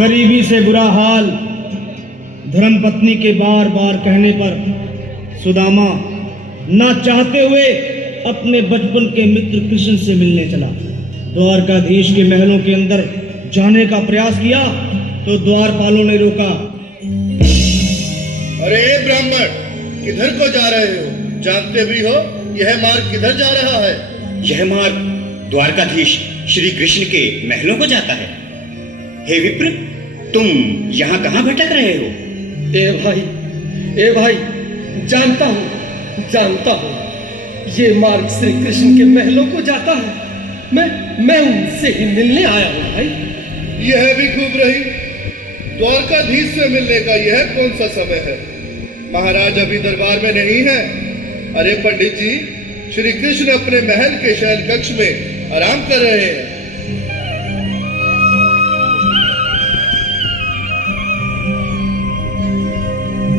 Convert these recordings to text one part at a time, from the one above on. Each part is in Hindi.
गरीबी से बुरा हाल धर्मपत्नी के बार बार कहने पर सुदामा ना चाहते हुए अपने बचपन के मित्र कृष्ण से मिलने चला। द्वारकाधीश के महलों के अंदर जाने का प्रयास किया तो द्वारपालों ने रोका। अरे ब्राह्मण, किधर को जा रहे हो? जानते भी हो यह मार्ग किधर जा रहा है? यह मार्ग द्वारकाधीश श्री कृष्ण के महलों को जाता है। हे विप्र, तुम यहाँ कहाँ भटक रहे हो? ए भाई, जानता हूँ ये मार्ग श्री कृष्ण के महलों को जाता है। मैं उनसे ही मिलने आया हूँ भाई। यह भी खूब रही। द्वारकाधीश से मिलने का यह कौन सा समय है? महाराज अभी दरबार में नहीं है। अरे पंडित जी, श्री कृष्ण अपने महल के शयन कक्ष में आराम कर रहे हैं।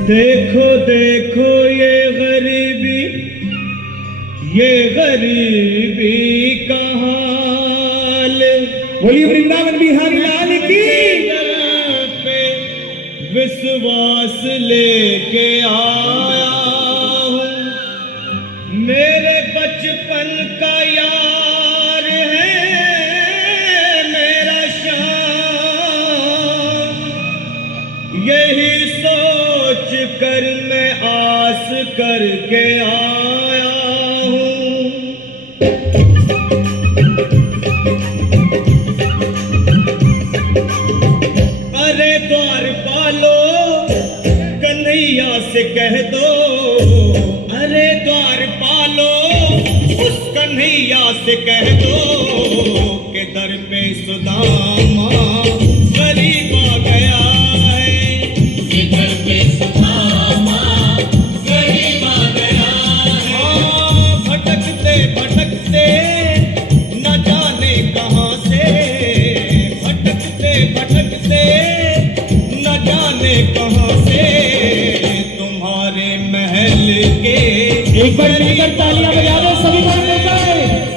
देखो देखो ये गरीबी का हाल। बोलिए वृंदावन बिहारी लाल की। पे विश्वास लेके आया हूँ, मेरे बचपन का यार है मेरा श्याम। यही सोच कर मैं आस करके आया हूँ। अरे द्वारपालो कन्हैया से कह दो, अरे द्वारपालो उस कन्हैया से कह दो कि दर पे सुदामा गरीब आ गया है। कि दर पे सुदामा गरीब आ गया है। भटकते भटकते न जाने कहाँ से, भटकते भटकते न जाने कहाँ से तुम्हारे महल के। एक बार मिलकर तालियां बजा दो सभी बार मिलकर।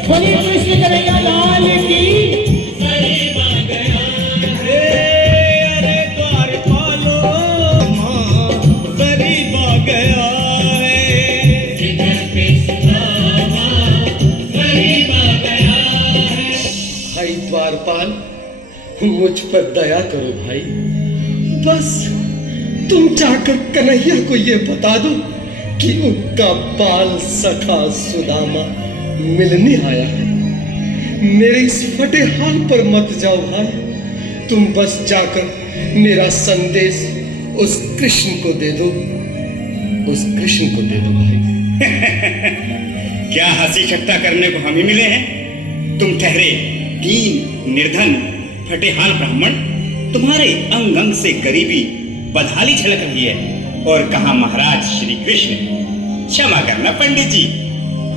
बोलिए कृष्ण कन्हैया लाल की। गरीब आ गया है। अरे द्वारपालो गरीब आ गया है। जिधर पे सुदामा गरीब आ गया है। भाई द्वारपाल, मुझ पर दया करो भाई। बस तुम जाकर कन्हैया को ये बता दो कि उनका बाल सखा सुदामा मिलने आया है। मेरे इस फटे हाल पर मत जाओ भाई। तुम बस जाकर मेरा संदेश उस कृष्ण को दे दो, उस कृष्ण को दे दो भाई। क्या हंसी ठट्टा करने को हम ही मिले हैं? तुम ठहरे दीन निर्धन फटेहाल ब्राह्मण, तुम्हारे अंग अंग से गरीबी बदहाली झलक रही है। और कहा महाराज श्री कृष्ण। क्षमा करना पंडित जी,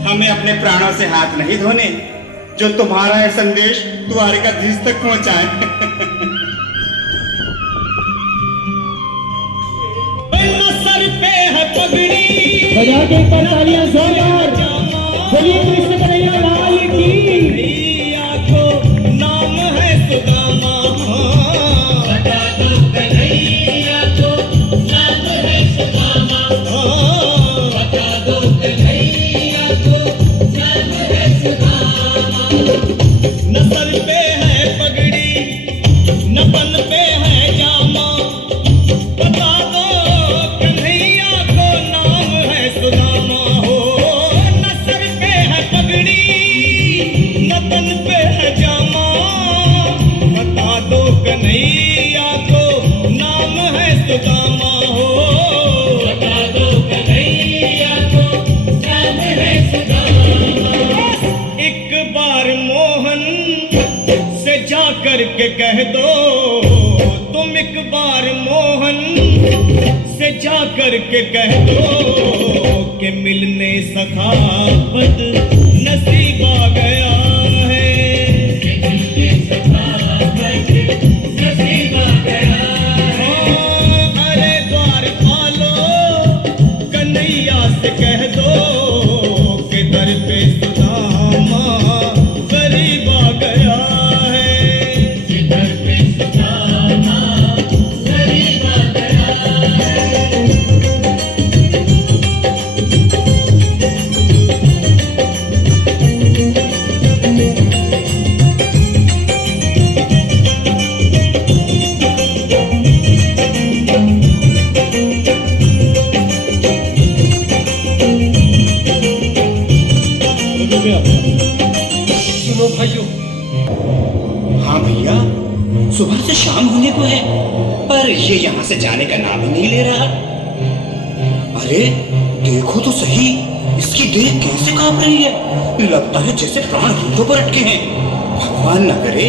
हमें अपने प्राणों से हाथ नहीं धोने जो तुम्हारा यह संदेश द्वारकाधीश तक पहुंचाए। सर पे है पगड़ी, बजा के तालियां जोरदार। बोलिए कृष्ण कन्हैया लाल की। नाम है सुदामा। बता दो कन्हैया को नाम है सुदामा। बता दो कन्हैया को नाम है सुदामा। न सर पे है पगड़ी न बन पे है जामा। बता दो कन्हैया को नाम है सुदामा। हो न सर पे है पगड़ी न बन पे है जामा। बता दो कन्हैया को नाम है सुदामा। हो बता दो कन्हैया को नाम है सुदामा। एक बार मोहन से जा कर के कह दो, तुम एक बार मोहन से जा कर के कह दो कि मिलने सखावत नसीब आ गया है। मिलने सखावत नसीब आ गया है। अरे द्वारपालो कन्हैया से कह दो कि दर पे सुदामा गरीब आ गया है। जिधर पे सुदामा सुबह से शाम होने को है, पर ये यहाँ से जाने का नाम ही नहीं ले रहा। अरे देखो तो सही, इसकी देह कैसे कांप रही है। लगता है जैसे प्राण हाथों पर अटके हैं। भगवान न करे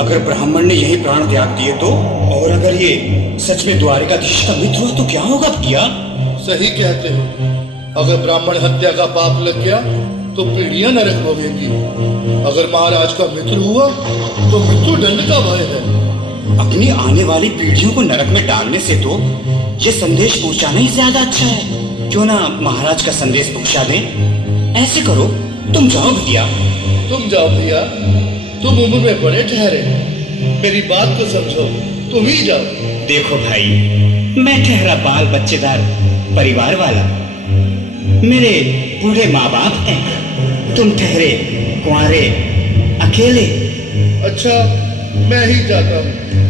अगर ब्राह्मण ने यही प्राण त्याग दिए तो, और अगर ये सच में द्वारिकाधीश का मित्र हुआ तो क्या होगा भैया? सही कहते हो। अगर ब्राह्मण हत्या का पाप लग गया तो पीढ़ियां नरक भोगेंगी। अगर महाराज का मित्र हुआ तो मृत्यु दंड का भय है। अपनी आने वाली पीढ़ियों को नरक में डालने से तो ये संदेश पहुंचाना ही ज्यादा अच्छा है। क्यों ना महाराज का संदेश पहुंचा दें? ऐसे करो, तुम जाओ भैया। तुम जाओ भैया, तुम उम्र में बड़े ठहरे, मेरी बात को समझो, तुम ही जाओ। देखो भाई, मैं ठहरा बाल बच्चेदार परिवार वाला, मेरे बूढ़े माँ बाप हैं। तुम ठहरे कुंवारे अकेले। अच्छा, मैं ही जाता हूँ।